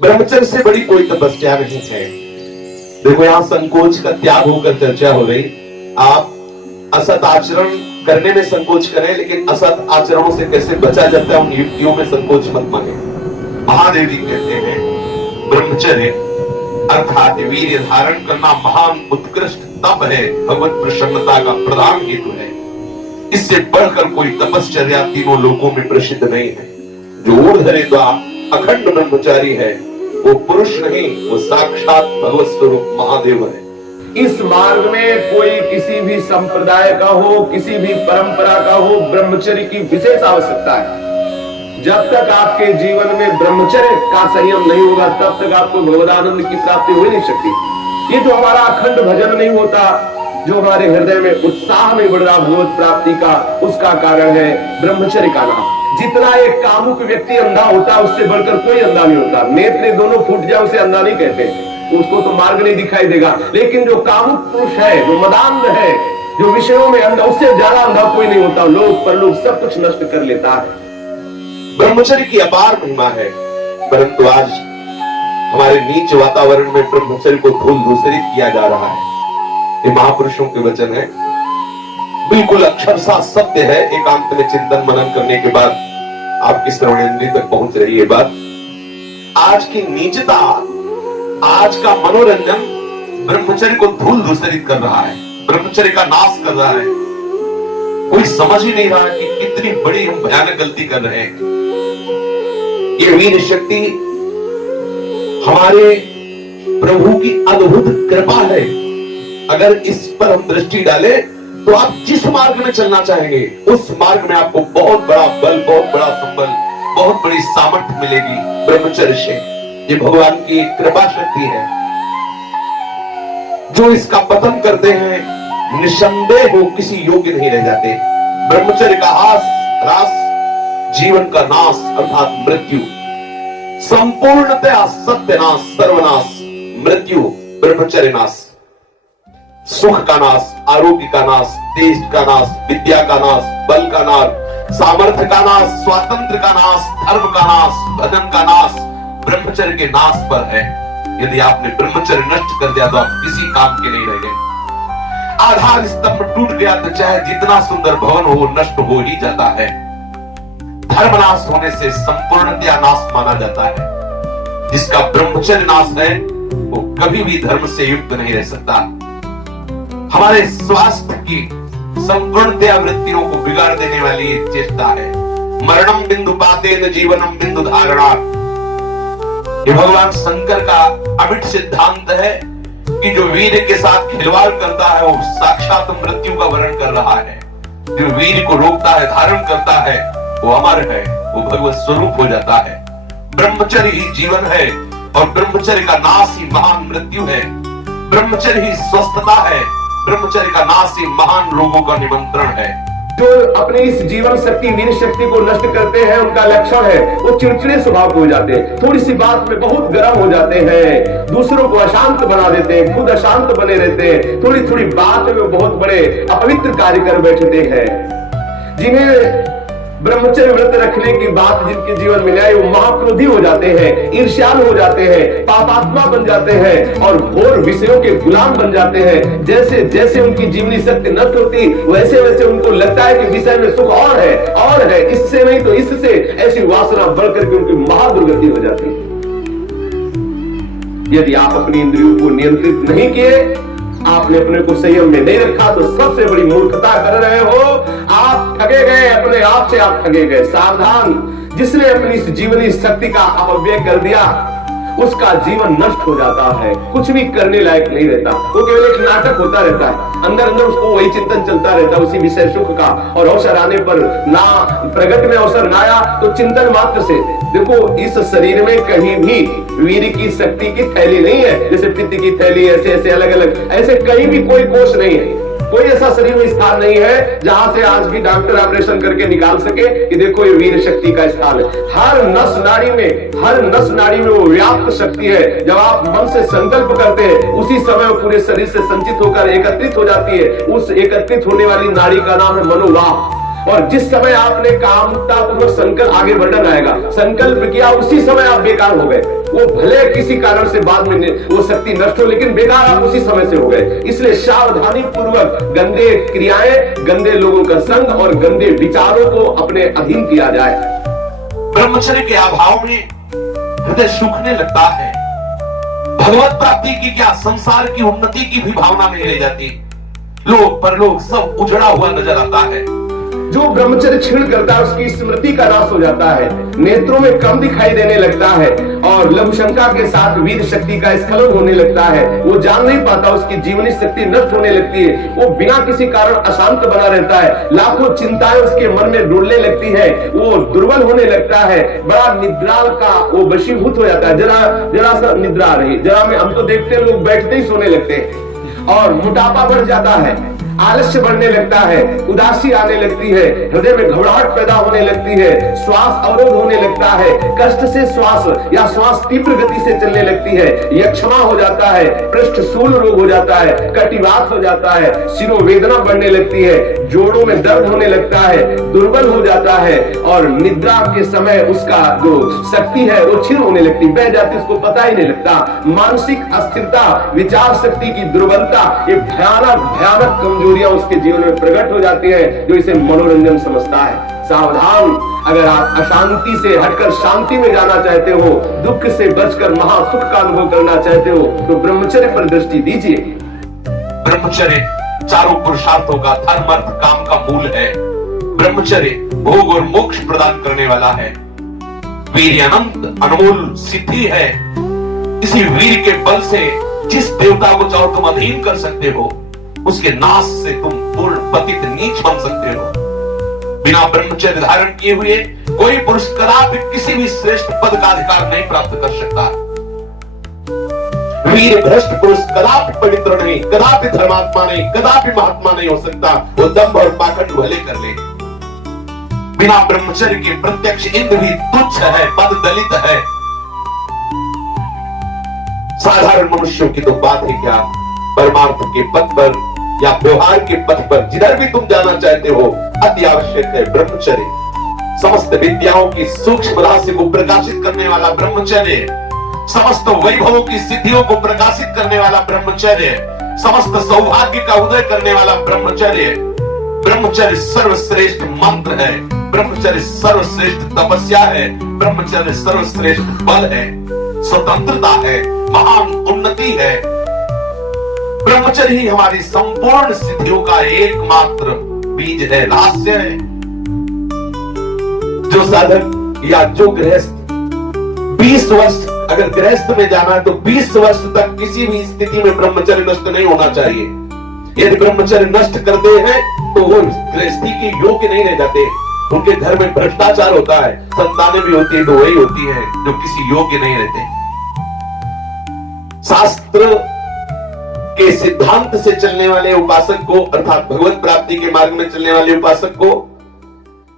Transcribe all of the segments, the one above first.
ब्रह्मचर्य से बड़ी कोई तपस्या नहीं है। देखो यहां संकोच का त्याग होकर चर्चा हो रही। आप असत आचरण करने में संकोच करें, लेकिन असत आचरणों से कैसे बचा जाता है उन युक्तियों में संकोच मत माने। महादेव जी कहते हैं ब्रह्मचर्य अर्थात वीर्य धारण करना महान उत्कृष्ट तप है, भगवत प्रसन्नता का प्रधान हेतु है। इससे बढ़कर कोई तपश्चर्या तीनों लोकों में प्रसिद्ध नहीं है। जो ऊर्ध्व अखंड ब्रह्मचारी है वो पुरुष नहीं, वो साक्षात भगवत स्वरूप महादेव है। इस मार्ग में कोई किसी भी संप्रदाय का हो, किसी भी परंपरा का हो, ब्रह्मचर्य की विशेष आवश्यकता है। जब तक आपके जीवन में ब्रह्मचर्य का संयम नहीं होगा तब तक आपको भगवदानंद की प्राप्ति हो नहीं सकती। ये जो हमारा अखंड भजन नहीं होता, जो हमारे हृदय में उत्साह नहीं बढ़ रहा भगवत प्राप्ति का, उसका कारण है ब्रह्मचर्य का नाश। जितना एक कामुक व्यक्ति अंधा होता है उससे बढ़कर कोई अंधा नहीं होता। नेत्र दोनों फूट जाए उसे अंधा नहीं कहते, उसको तो मार्ग नहीं दिखाई देगा। लेकिन जो कामुक पुरुष है, जो मदांध है, जो विषयों में अंधा, उससे ज्यादा अंधा कोई नहीं होता। लोग परलोक सब कुछ नष्ट कर लेता है। ब्रह्मचर्य की अपार महिमा है, परंतु आज हमारे नीच वातावरण में ब्रह्मचर्य को धूल धूसरित किया जा रहा है। ये महापुरुषों के वचन है, बिल्कुल अक्षरशः सत्य है। एकांत में चिंतन मनन करने के बाद आपकी श्रवणेंद्रिय तक पहुंच रही है बात। आज की नीचता, आज का मनोरंजन ब्रह्मचर्य को धूल धूसरित कर रहा है, ब्रह्मचर्य का नाश कर रहा है। कोई समझ ही नहीं रहा कि कितनी बड़ी हम भयानक गलती कर रहे हैं। ये वीर शक्ति हमारे प्रभु की अद्भुत कृपा है। अगर इस पर हम दृष्टि डालें तो आप जिस मार्ग में चलना चाहेंगे उस मार्ग में आपको बहुत बड़ा बल, बहुत बड़ा संबल, बहुत बड़ी सामर्थ्य मिलेगी ब्रह्मचर्य से। ये भगवान की कृपा शक्ति है। जो इसका पतन करते हैं निसंदेह हो किसी योग्य नहीं रह जाते। ब्रह्मचर्य का ह्रास जीवन का नाश अर्थात मृत्यु, संपूर्णतया सत्यनाश, सर्वनाश, मृत्यु, ब्रह्मचर्य नाश, सुख का नाश, आरोग्य का नाश, तेज का नाश, विद्या का नाश, बल का नाश, सामर्थ्य का नाश, स्वातंत्र का नाश, धर्म का नाश, भजन का नाश ब्रह्मचर्य के नाश पर है। यदि आपने ब्रह्मचर्य नष्ट कर दिया तो आप किसी काम के नहीं रह गए। आधार स्तंभ टूट गया तो चाहे जितना सुंदर भवन हो नष्ट हो ही जाता है। धर्म नाश होने से संपूर्णतया नाश माना जाता है। जिसका ब्रह्मचर्य नाश है वो कभी भी धर्म से युक्त नहीं रह सकता। हमारे स्वास्थ्य की संपूर्णतया वृत्तियों को बिगाड़ देने वाली एक चेष्टा है। मरणम बिंदु पातेन जीवनम बिंदु धारणा। ये भगवान शंकर का अमिट सिद्धांत है कि जो वीर के साथ खिलवाड़ करता है वो साक्षात मृत्यु का वर्ण कर रहा है। जो वीर को रोकता है, धारण करता है, वो अमर है, वो भगवत स्वरूप हो जाता है। ब्रह्मचर्य ही जीवन है और ब्रह्मचर्य का नाश ही महान मृत्यु है। ब्रह्मचर्य ही स्वस्थता है, ब्रह्मचर्य का नाश ही महान रोगों का निमंत्रण है। जो अपनी इस जीवन शक्ति, वीर शक्ति को नष्ट करते हैं उनका लक्षण है वो चिड़चिड़े स्वभाव के हो जाते हैं। थोड़ी सी बात में बहुत गर्म हो जाते हैं, दूसरों को अशांत बना देते हैं, खुद अशांत बने रहते हैं। थोड़ी थोड़ी बात में बहुत बड़े अपवित्र कार्य कर बैठते हैं। जिन्हें ब्रह्मचर्य व्रत रखने की बात जिनके जीवन में आई वो महाक्रोधी हो जाते हैं, ईर्ष्यालु हो जाते हैं, पापात्मा बन जाते हैं और घोर विषयों के गुलाम बन जाते हैं। जैसे जैसे उनकी जीवनी शक्ति नष्ट होती वैसे वैसे उनको लगता है कि विषय में सुख और है, इससे नहीं तो इससे, ऐसी वासना बढ़ करके उनकी महादुर्गति हो जाती है। यदि आप अपनी इंद्रियों को नियंत्रित नहीं किए, आपने अपने को संयम में नहीं रखा तो सबसे बड़ी मूर्खता कर रहे हो। आप ठगे गए, अपने आप से आप ठगे गए। सावधान, जिसने अपनी इस जीवनी शक्ति का अपव्यय कर दिया उसका जीवन नष्ट हो जाता है, कुछ भी करने लायक नहीं रहता। वो केवल एक नाटक होता रहता है, अंदर अंदर उसको वही चिंतन चलता रहता है उसी विषय सुख का। और अवसर आने पर ना प्रगट में अवसर ना आया तो चिंतन मात्र से। देखो इस शरीर में कहीं भी वीर की शक्ति की थैली नहीं है, जैसे पित्त की थैली, ऐसे ऐसे अलग अलग, ऐसे कहीं भी कोई कोष नहीं है। कोई ऐसा शरीर में स्थान नहीं है जहां से आज भी डॉक्टर ऑपरेशन करके निकाल सके कि देखो ये वीर शक्ति का स्थान है। हर नस नाड़ी में वो व्याप्त शक्ति है। जब आप मन से संकल्प करते हैं उसी समय वो पूरे शरीर से संचित होकर एकत्रित हो जाती है। उस एकत्रित होने वाली नाड़ी का नाम है मनोवाक। और जिस समय आपने कामतापूर्वक संकल्प आगे बढ़ना आएगा, संकल्प किया, उसी समय आप बेकार हो गए। वो भले किसी कारण से बाद में वो शक्ति नष्ट हो, लेकिन बेकार आप उसी समय से हो गए। इसलिए सावधानी पूर्वक गंदे क्रियाएं, गंदे लोगों का संग और गंदे विचारों को अपने अधीन किया जाए। ब्रह्मचर्य के अभाव में हृदय सूखने लगता है। भगवत प्राप्ति की क्या, संसार की उन्नति की भी भावना नहीं रह जाती। लोग परलोक सब उजड़ा हुआ नजर आता है। जो ब्रह्मचर्य छीण करता है उसकी स्मृति का नाश हो जाता है, नेत्रों में कम दिखाई देने लगता है और लघुशंका के साथ वीर शक्ति का स्खलन होने लगता है। वो जान नहीं पाता, उसकी जीवनी शक्ति नष्ट होने लगती है। वो बिना किसी कारण अशांत बना रहता है, लाखों चिंताएं उसके मन में डोलने लगती है, वो दुर्बल होने लगता है, बड़ा निद्राल का वो वशीभूत हो जाता है। जरा सा निद्रा रही, जरा में हम तो देखते हैं लोग बैठते ही सोने लगते हैं और मोटापा बढ़ जाता है, आलस्य बढ़ने लगता है, उदासी आने लगती है, हृदय में घबराहट पैदा होने लगती है, श्वास अवरोध होने लगता है, कष्ट से श्वास या श्वास तीव्र गति से चलने लगती है, यक्षमा हो जाता है, पृष्ठ शूल रोग हो जाता है, कटिवात हो जाता है, शिरोवेदना बढ़ने लगती है, जोड़ों में दर्द होने लगता है, दुर्बल हो जाता है और निद्रा के समय उसका जो शक्ति है वो क्षीण होने लगती, बह जाती, उसको पता ही नहीं लगता। मानसिक अस्थिरता, विचार शक्ति की दुर्बलता, ये भयानक कमजोरियां उसके जीवन में प्रकट हो जाती है, जो इसे मनोरंजन समझता है। सावधान, अगर आप अशांति से हटकर शांति में जाना चाहते हो, दुख से बचकर महासुख का अनुभव करना चाहते हो, तो ब्रह्मचर्य पर दृष्टि दीजिए। ब्रह्मचर्य चारों पुरुषार्थों का, धर्म अर्थ काम का मूल है। ब्रह्मचर्य भोग और मोक्ष प्रदान करने वाला है। वीर अनंत अनमोल सिद्धि है। इसी वीर के बल से जिस देवता को चाहो तुम अधीन कर सकते हो, उसके नाश से तुम पूर्ण पतित नीच बन सकते हो। बिना ब्रह्मचर्य धारण किए हुए कोई पुरुष कदापि किसी भी श्रेष्ठ पद का अधिकार नहीं प्राप्त कर सकता। वीर भ्रष्ट पुरुष कदापि पवित्र नहीं, कदापि धर्मात्मा नहीं, कदापि महात्मा नहीं हो सकता। वो दंभ और पाखंड भले कर ले। बिना ब्रह्मचर्य के प्रत्यक्ष इंद्र भी तुच्छ है, पद दलित है। साधारण मनुष्यों की तो बात है क्या, परमार्थ के पथ पर या व्यवहार के पथ पर जिधर भी तुम जाना चाहते हो, अति आवश्यक है ब्रह्मचर्य। समस्त विद्याओं की सूक्ष्म रहस्य को प्रकाशित करने वाला ब्रह्मचर्य, समस्त वैभवों की सिद्धियों को प्रकाशित करने वाला ब्रह्मचर्य, समस्त सौभाग्य का उदय करने वाला ब्रह्मचर्य। ब्रह्मचर्य सर्वश्रेष्ठ मंत्र है, ब्रह्मचर्य सर्वश्रेष्ठ तपस्या है, ब्रह्मचर्य सर्वश्रेष्ठ बल है, स्वतंत्रता है, महान उन्नति है। ब्रह्मचर्य ही हमारी संपूर्ण सिद्धियों का एकमात्र बीज है, रहस्य है। जो साधक या जो गृहस्थ 20 वर्ष अगर गृहस्थ में जाना है तो 20 वर्ष तक किसी भी स्थिति में ब्रह्मचर्य नष्ट नहीं होना चाहिए। यदि ब्रह्मचर्य नष्ट करते हैं तो वो गृहस्थी के योग्य नहीं रह जाते। उनके घर में भ्रष्टाचार होता है, संतानें भी होती है तो वही होती है जो किसी योग्य नहीं रहते। शास्त्र के सिद्धांत से चलने वाले उपासक को, अर्थात भगवत प्राप्ति के मार्ग में चलने वाले उपासक को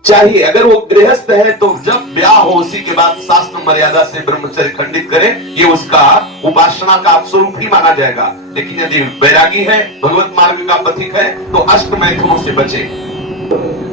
चाहिए, अगर वो गृहस्थ है तो जब ब्याह हो उसी के बाद शास्त्र मर्यादा से ब्रह्मचर्य खंडित करे, ये उसका उपासना का स्वरूप ही माना जाएगा। लेकिन यदि वैरागी है, भगवत मार्ग का पथिक है, तो अष्ट मैथुनों से बचे।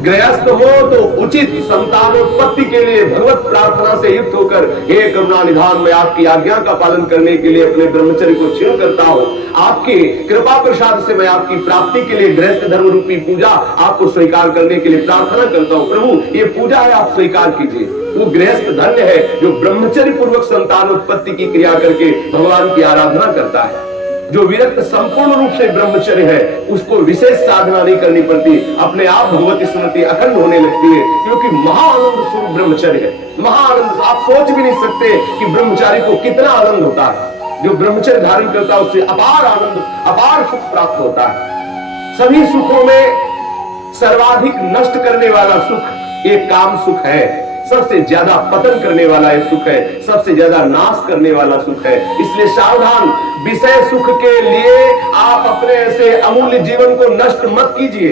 गृहस्थ हो तो उचित संतानोत्पत्ति के लिए भगवत प्रार्थना से युक्त होकर, हे करुणा निधान, मैं आपकी आज्ञा का पालन करने के लिए अपने ब्रह्मचर्य को क्षीण करता हूँ। आपकी कृपा प्रसाद से मैं आपकी प्राप्ति के लिए गृहस्थ धर्म रूपी पूजा आपको स्वीकार करने के लिए प्रार्थना करता हूँ। प्रभु, ये पूजा है, आप स्वीकार कीजिए। वो गृहस्थ धन्य है जो ब्रह्मचर्य पूर्वक संतानोत्पत्ति की क्रिया करके भगवान की आराधना करता है। जो विरक्त संपूर्ण रूप से ब्रह्मचर्य है, उसको विशेष साधना नहीं करनी पड़ती, अपने आप भगवती स्मृति अखंड होने लगती है, क्योंकि महाआनंद स्वरूप ब्रह्मचर्य है। महाआनंद, आप सोच भी नहीं सकते कि ब्रह्मचारी को कितना आनंद होता है। जो ब्रह्मचर्य धारण करता है उससे अपार आनंद, अपार सुख प्राप्त होता है। सभी सुखों में सर्वाधिक नष्ट करने वाला सुख एक काम सुख है। सबसे ज्यादा पतन करने वाला ये सुख है, सबसे ज्यादा नाश करने वाला सुख है। इसलिए सावधान, विषय सुख के लिए आप अपने ऐसे अमूल्य जीवन को नष्ट मत कीजिए।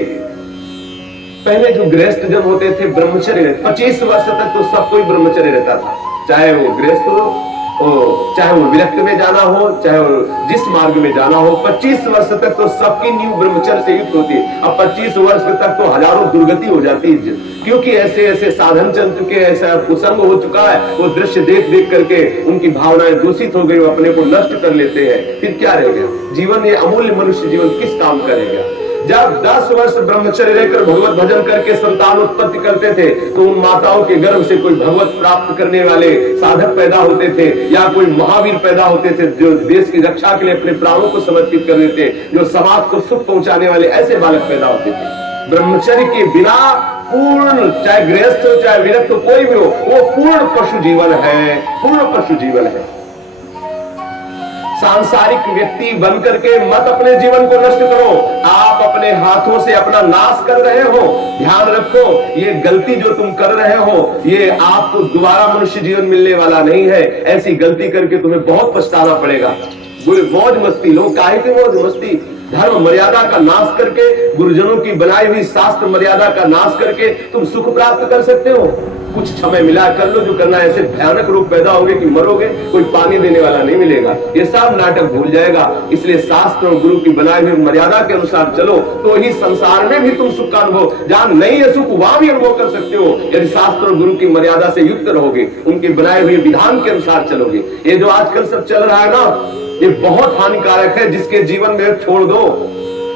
पहले जो गृहस्थ जन होते थे ब्रह्मचर्य, 25 वर्ष तक तो सब कोई ब्रह्मचर्य रहता था, चाहे वो गृहस्थ हो चाहे वो विरक्त में जाना हो, चाहे वो जिस मार्ग में जाना हो, 25 वर्ष तक तो सबकी नींव ब्रह्मचर्य से युक्त होती है। अब 25 वर्ष तक तो हजारों दुर्गति हो जाती है, क्योंकि ऐसे ऐसे साधन चल चुके हैं, ऐसा कुसंग हो चुका है, वो दृश्य देख देख करके उनकी भावनाएं दूषित हो गई, वो अपने को नष्ट कर लेते हैं। फिर क्या रह गया जीवन? ये अमूल्य मनुष्य जीवन किस काम करेगा? जब 10 वर्ष ब्रह्मचर्य रहकर भगवत भजन करके संतान उत्पत्ति करते थे, तो उन माताओं के गर्भ से कोई भगवत प्राप्त करने वाले साधक पैदा होते थे, या कोई महावीर पैदा होते थे जो देश की रक्षा के लिए अपने प्राणों को समर्पित कर देते, जो समाज को सुख पहुंचाने वाले ऐसे बालक पैदा होते थे। ब्रह्मचर्य के बिना पूर्ण, चाहे गृहस्थ हो चाहे विरक्त हो, कोई भी हो, वो पूर्ण पशु जीवन है, पूर्ण पशु जीवन है। सांसारिक व्यक्ति बन करके मत अपने जीवन को नष्ट करो। आप अपने हाथों से अपना नाश कर रहे हो। ध्यान रखो, ये गलती जो तुम कर रहे हो, ये आपको दोबारा मनुष्य जीवन मिलने वाला नहीं है। ऐसी गलती करके तुम्हें बहुत पछताना पड़ेगा। मौज मस्ती, लोग काहे की मौज मस्ती? धर्म मर्यादा का नाश करके, गुरुजनों की बनाई हुई शास्त्र मर्यादा का नाश करके तुम सुख प्राप्त कर सकते हो। कुछ समय मिला, कर लो जो करना है। ऐसे भयानक रोग पैदा होंगे कि मरोगे, कोई पानी देने वाला नहीं मिलेगा। ये सब नाटक भूल जाएगा। इसलिए शास्त्र और गुरु की बनाई हुई मर्यादा के अनुसार चलो, तो ही संसार में भी तुम सुख का अनुभव, जहां नहीं है सुख वहां भी अनुभव कर सकते हो, यदि शास्त्र और गुरु की मर्यादा से युक्त रहोगे, उनके बनाए हुए विधान के अनुसार चलोगे। ये जो आजकल सब चल रहा है ना, ये बहुत हानिकारक है। जिसके जीवन में छोड़ दो,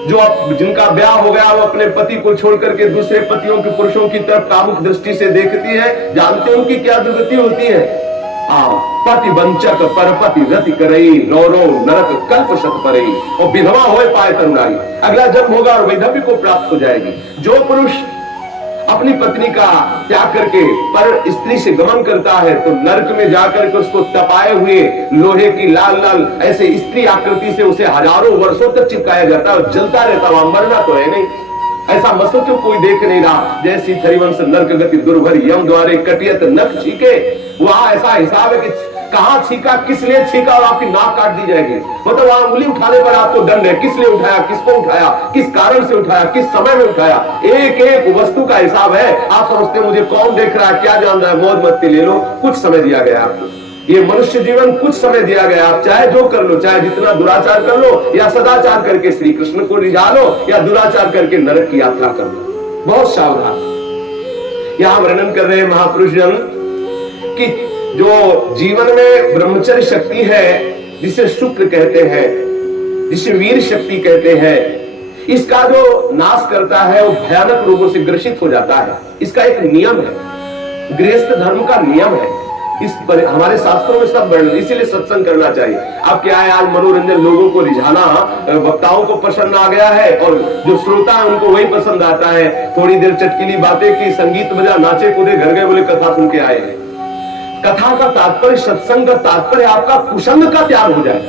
जो जिनका ब्याह हो गया, वो अपने पति को छोड़ करके दूसरे पतियों के पुरुषों की तरफ कामुक दृष्टि से देखती है, जानते हैं उनकी क्या दुर्गति होती है? पति वंचक परपति रति करई, रो रो नरक कल्प शत परई, और विधवा होए पाए तरुणाई। अगला जन्म होगा और वैधव्य को प्राप्त हो जाएगी। जो पुरुष अपनी पत्नी का त्याग करके पर स्त्री से गमन करता है, तो नरक में जाकर के उसको तपाए हुए लोहे की लाल लाल ऐसे स्त्री आकृति से उसे हजारों वर्षों तक चिपकाया जाता है और जलता रहता, वहां मरना तो है नहीं। ऐसा मत सोचो कोई देख नहीं रहा। जैसी थरिवंश नरक गति दुर्भर यम द्वारे कटियत नख छीके, वहां ऐसा हिसाब है कि कहां छीका, किस लिए छीका, और आपकी नाक काट दी जाएगी। मतलब वहां उंगली उठाने पर आपको दंड है, किस लिए उठाया, किसको उठाया, किस कारण से उठाया, किस समय में उठाया, एक एक वस्तु का हिसाब है। आप समझते मुझे कौन देख रहा है, क्या जान रहा है, मौज मस्ती ले लो। कुछ समय दिया गया आपको, ये मनुष्य जीवन कुछ समय दिया गया। आप चाहे जो कर लो, चाहे जितना दुराचार कर लो, या सदाचार करके श्री कृष्ण को रिझा लो, या दुराचार करके नरक की यात्रा कर लो। बहुत सावधान। यहां वर्णन कर रहे महापुरुष जन कि जो जीवन में ब्रह्मचर्य शक्ति है, जिसे शुक्र कहते हैं, जिसे वीर शक्ति कहते हैं, इसका जो नाश करता है वो भयानक रोगों से ग्रसित हो जाता है। इसका एक नियम है, गृहस्थ धर्म का नियम है। इस पर हमारे शास्त्रों में सब वर्णन, इसीलिए सत्संग करना चाहिए। अब क्या है, आज मनोरंजन, लोगों को रिझाना, वक्ताओं को पसंद आ गया है, और जो श्रोता है उनको वही पसंद आता है। थोड़ी देर चटकीली बातें की, संगीत बजा, नाचे कूदे, घर गए, बोले कथा सुन के आए हैं। कथा का तात्पर्य, सत्संग का तात्पर्य आपका कुसंग का त्याग हो जाए।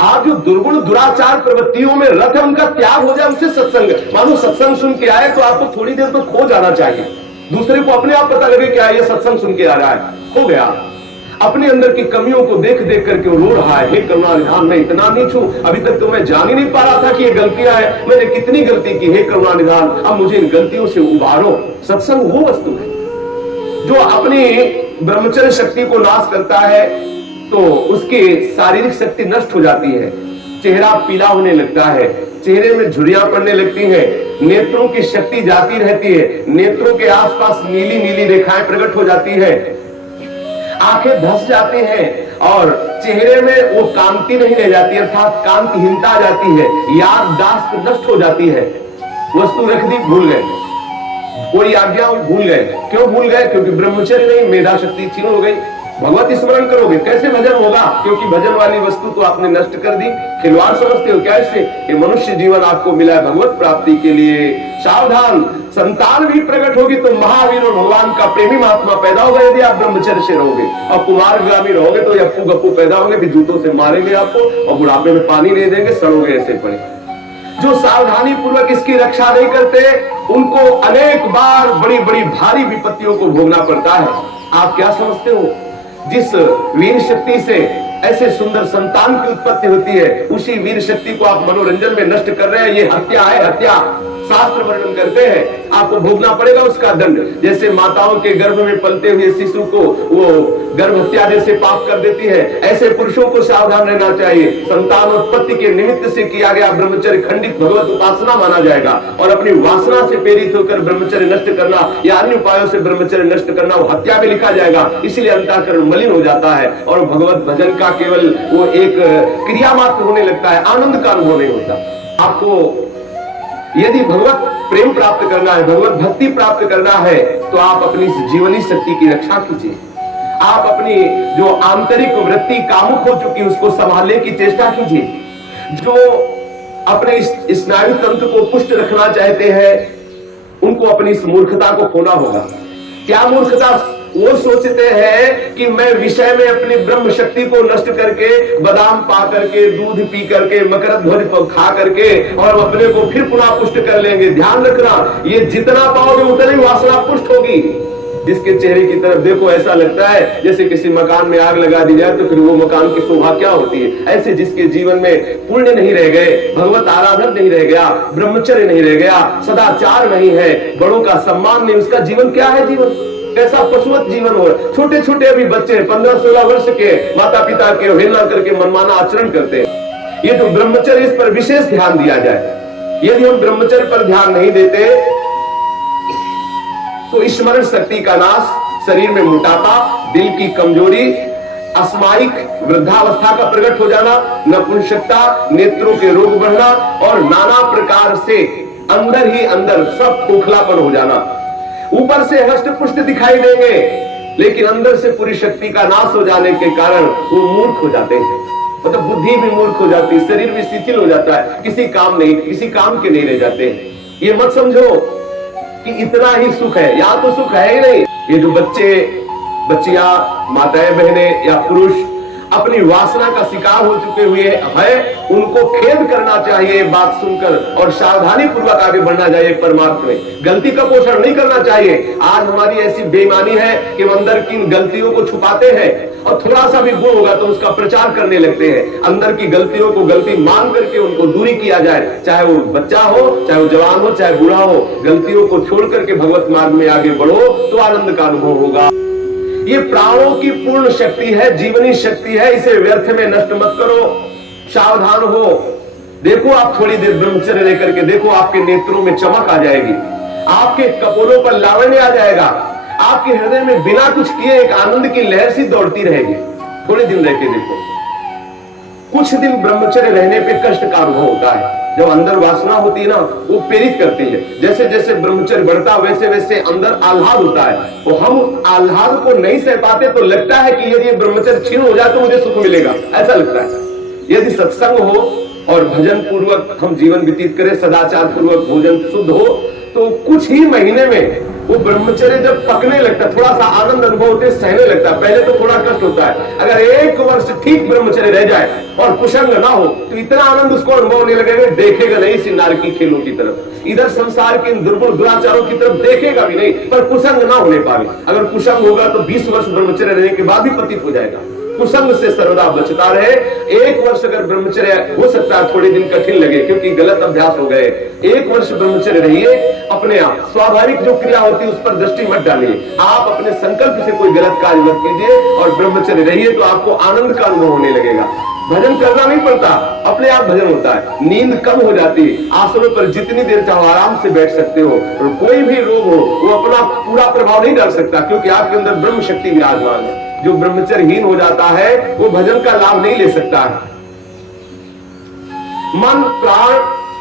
आप जो दुर्गुण दुराचार प्रवृत्तियों में रत है, उनका त्याग हो जाए, उससे सत्संग। मानो सत्संग सुन के आए तो आपको थोड़ी देर तो खो जाना चाहिए। दूसरे को अपने आप पता लगे क्या ये सत्संग सुन के आ रहा है, खो गया। अपने अंदर की कमियों को देख देख करके वो रो रहा है, हे करुणा निधान, मैं इतना नीच हूं, अभी तक तो मैं जान ही नहीं पा रहा था कि ये गलतियां है, मैंने कितनी गलती की, हे करुणा निधान, अब मुझे इन गलतियों से उबारो। सत्संग वो वस्तु है जो अपनी ब्रह्मचर्य शक्ति को नाश करता है, तो उसकी शारीरिक शक्ति नष्ट हो जाती है। चेहरा पीला होने लगता है, चेहरे में झुर्रियां पड़ने लगती हैं, नेत्रों की शक्ति जाती रहती है, नेत्रों के आसपास नीली नीली रेखाएं प्रकट हो जाती है, आंखें धंस जाती हैं, और चेहरे में वो कांति नहीं रह जाती, अर्थात कांतिहीनता आ जाती है, याददाश्त नष्ट हो जाती है। वस्तु रख दी, भूल गए, कोई आज्ञा भूल गए। क्यों भूल गए? क्योंकि ब्रह्मचर्य नहीं, मेधा शक्ति क्षीण हो गई। भगवत स्मरण करोगे, कैसे भजन होगा? क्योंकि भजन वाली वस्तु तो आपने नष्ट कर दी। खिलवाड़ समझते हो क्या इससे? ये मनुष्य जीवन आपको मिला है भगवत प्राप्ति के लिए। सावधान, संतान भी प्रकट होगी तो महावीर और भगवान का प्रेमी महात्मा पैदा होगा यदि आप ब्रह्मचर्य से रहोगे। और कुमारगामी रहोगे तो अप्पू गप्पू पैदा होंगे, भी जूतों से मारेंगे आपको, और बुढ़ापे में पानी नहीं देंगे, सड़ोगे ऐसे पड़े। जो सावधानी पूर्वक इसकी रक्षा नहीं करते, उनको अनेक बार बड़ी बड़ी भारी विपत्तियों को भोगना पड़ता है। आप क्या समझते हो, जिस वीर शक्ति से ऐसे सुंदर संतान की उत्पत्ति होती है, उसी वीर शक्ति को आप मनोरंजन में नष्ट कर रहे हैं। ये हत्या है, हत्या। शास्त्र वर्णन करते हैं, आपको भोगना पड़ेगा उसका दंड। जैसे माताओं के गर्भ में पलते हुए शिशु को वो गर्भ हत्या जैसे पाप कर देती है, ऐसे पुरुषों को सावधान रहना चाहिए। संतानोत्पत्ति के निमित्त से किया गया ब्रह्मचर्य खंडित भगवत उपासना माना जाएगा, और अपनी वासना से प्रेरित होकर ब्रह्मचर्य नष्ट करना या अन्य उपायों से ब्रह्मचर्य नष्ट करना वो हत्या में लिखा जाएगा। इसलिए अंतःकरण मलिन हो जाता है और भगवत भजन का केवल वो एक क्रिया मात्र होने लगता है, आनंद का अनुभव नहीं होता। आपको यदि भगवत प्रेम प्राप्त करना है, भगवत भक्ति प्राप्त करना है, तो आप अपनी जीवनी शक्ति की रक्षा कीजिए। आप अपनी जो आंतरिक वृत्ति कामुक हो चुकी उसको संभालने की चेष्टा कीजिए। जो अपने स्नायु तंत्र को पुष्ट रखना चाहते हैं उनको अपनी इस मूर्खता को खोना होगा। क्या मूर्खता? वो सोचते हैं कि मैं विषय में अपनी ब्रह्म शक्ति को नष्ट करके, बादाम पा करके, दूध पी करके, मकरध्वज खा करके और अपने को फिर पुनः पुष्ट कर लेंगे। ध्यान रखना, ये जितना पाओगे उतनी वासना पुष्ट होगी। जिसके चेहरे की तरफ देखो ऐसा लगता है जैसे किसी मकान में आग लगा दी जाए तो फिर वो मकान की शोभा क्या होती है। ऐसे जिसके जीवन में पुण्य नहीं रह गए, भगवत आराधन नहीं रह गया, ब्रह्मचर्य नहीं रह गया, सदाचार नहीं है, बड़ों का सम्मान नहीं, उसका जीवन क्या है? जीवन कैसा पशुवत जीवन हो। छोटे छोटे अभी बच्चे 15-16 वर्ष के माता पिता के अवहेलना करके मनमाना आचरण करते हैं। ये जो ब्रह्मचर्य, इस पर विशेष ध्यान दिया जाए। यदि हम ब्रह्मचर्य पर ध्यान नहीं देते तो स्मरण शक्ति का नाश, शरीर में मोटापा, दिल की कमजोरी, अस्मायिक वृद्धावस्था का प्रकट हो जाना, नपुंसकता, नेत्रों के रोग बढ़ना और नाना प्रकार से अंदर ही अंदर सब खोखलापन हो जाना। ऊपर से हष्ट पुष्ट दिखाई देंगे लेकिन अंदर से पूरी शक्ति का नाश हो जाने के कारण वो मूर्ख हो जाते हैं। मतलब बुद्धि भी मूर्ख हो जाती है, शरीर भी शिथिल हो जाता है, किसी काम के नहीं रह जाते। ये मत समझो कि इतना ही सुख है, यहाँ तो सुख है ही नहीं। ये जो बच्चे, बच्चियां, माताएं, बहनें या पुरुष अपनी वासना का शिकार हो चुके हुए हैं, उनको खेद करना चाहिए बात सुनकर और सावधानी पूर्वक आगे बढ़ना चाहिए परमार्थ में। गलती का पोषण नहीं करना चाहिए। आज हमारी ऐसी बेईमानी है कि हम अंदर की गलतियों को छुपाते हैं और थोड़ा सा भी गुण होगा तो उसका प्रचार करने लगते हैं। अंदर की गलतियों को गलती मान करके उनको दूरी किया जाए, चाहे वो बच्चा हो, चाहे वो जवान हो, चाहे बूढ़ा हो। गलतियों को छोड़ करके भगवत मार्ग में आगे बढ़ो तो आनंद का अनुभव होगा। ये प्राणों की पूर्ण शक्ति है, जीवनी शक्ति है, इसे व्यर्थ में नष्ट मत करो। सावधान हो। देखो आप थोड़ी देर ब्रह्मचर्य लेकर के देखो, आपके नेत्रों में चमक आ जाएगी, आपके कपोलों पर लावण्य आ जाएगा, आपके हृदय में बिना कुछ किए एक आनंद की लहर सी दौड़ती रहेगी। थोड़े दिन रह के देखो। कुछ दिन ब्रह्मचर्य रहने पे कष्ट का अनुभव होता है। जब अंदर वासना होती है ना, वो प्रेरित करती है। जैसे जैसे ब्रह्मचर्य बढ़ता वैसे वैसे अंदर आह्लाद होता है। तो हम आह्लाद को नहीं सह पाते तो लगता है कि यदि ब्रह्मचर्य क्षीण हो जाए तो मुझे सुख मिलेगा, ऐसा लगता है। यदि सत्संग हो और भजन पूर्वक हम जीवन व्यतीत करें, सदाचार पूर्वक भोजन शुद्ध हो, तो कुछ ही महीने में वो ब्रह्मचर्य जब पकने लगता है, थोड़ा सा आनंद अनुभव होते सहने लगता है। पहले तो थोड़ा कष्ट होता है। अगर 1 वर्ष ठीक ब्रह्मचर्य रह जाए और कुसंग ना हो तो इतना आनंद उसको अनुभव होने लगेगा, देखेगा नहीं इस नार की खेलों की तरफ, इधर संसार के दुर्गुण दुराचारों की तरफ देखेगा भी नहीं, पर कुसंग ना होने पावे। अगर कुसंग होगा तो 20 वर्ष ब्रह्मचर्य रहने के बाद भी पतित हो जाएगा। कुसंग से सर्वदा बचता रहे। 1 वर्ष अगर ब्रह्मचर्य हो सकता है थोड़े दिन कठिन लगे क्योंकि गलत अभ्यास हो गए, 1 वर्ष ब्रह्मचर्य रहिए। अपने आप स्वाभाविक जो क्रिया होती है उस पर दृष्टि मत डालिए। आप अपने संकल्प से कोई गलत कार्य मत कीजिए और ब्रह्मचर्य रहिए तो आपको आनंद का अनुभव होने लगेगा। भजन करना नहीं पड़ता, अपने आप भजन होता है। नींद कम हो जाती है, आसनों पर जितनी देर चाहो आराम से बैठ सकते हो। और कोई भी रोग हो वो अपना पूरा प्रभाव नहीं डाल सकता क्योंकि आपके अंदर ब्रह्म शक्ति विराजमान है। जो ब्रह्मचर्यहीन हो जाता है वो भजन का लाभ नहीं ले सकता है। मन, प्राण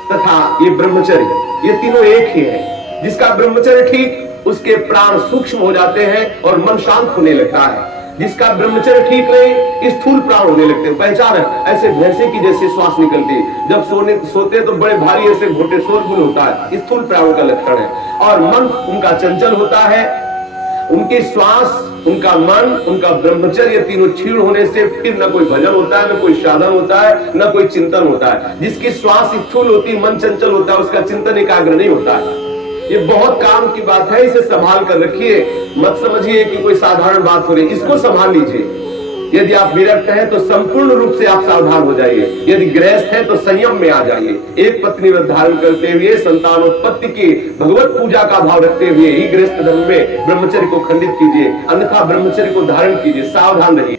तथा ये ब्रह्मचर्य, ये तीनों एक ही है। जिसका ब्रह्मचर्य ठीक, उसके प्राण सूक्ष्म हो जाते हैं और मन शांत होने लगता है। जिसका ब्रह्मचर्य ठीक नहीं, स्थूल प्राण होने लगते हैं। पहचान है, ऐसे भैंसे की जैसे श्वास निकलती है। जब सोते तो बड़े भारी ऐसे घोटे शोरगुल होता है, स्थूल प्राणों का लक्षण है। और मन उनका चंचल होता है। उनकी श्वास, उनका मन, उनका ब्रह्मचर्य तीनों क्षीण होने से फिर न कोई भजन होता है, न कोई साधन होता है, न कोई चिंतन होता है। जिसकी श्वास स्थूल होती, मन चंचल होता है, उसका चिंतन एकाग्र नहीं होता है। ये बहुत काम की बात है, इसे संभाल कर रखिए। मत समझिए कि कोई साधारण बात हो रही, इसको संभाल लीजिए। यदि आप विरक्त हैं तो संपूर्ण रूप से आप सावधान हो जाइए। यदि गृहस्थ हैं तो संयम में आ जाइए। एक पत्नी व्रत धारण करते हुए संतानोत्पत्ति की भगवत पूजा का भाव रखते हुए ही गृहस्थ धर्म में ब्रह्मचर्य को खंडित कीजिए, अन्यथा ब्रह्मचर्य को धारण कीजिए। सावधान रहिए।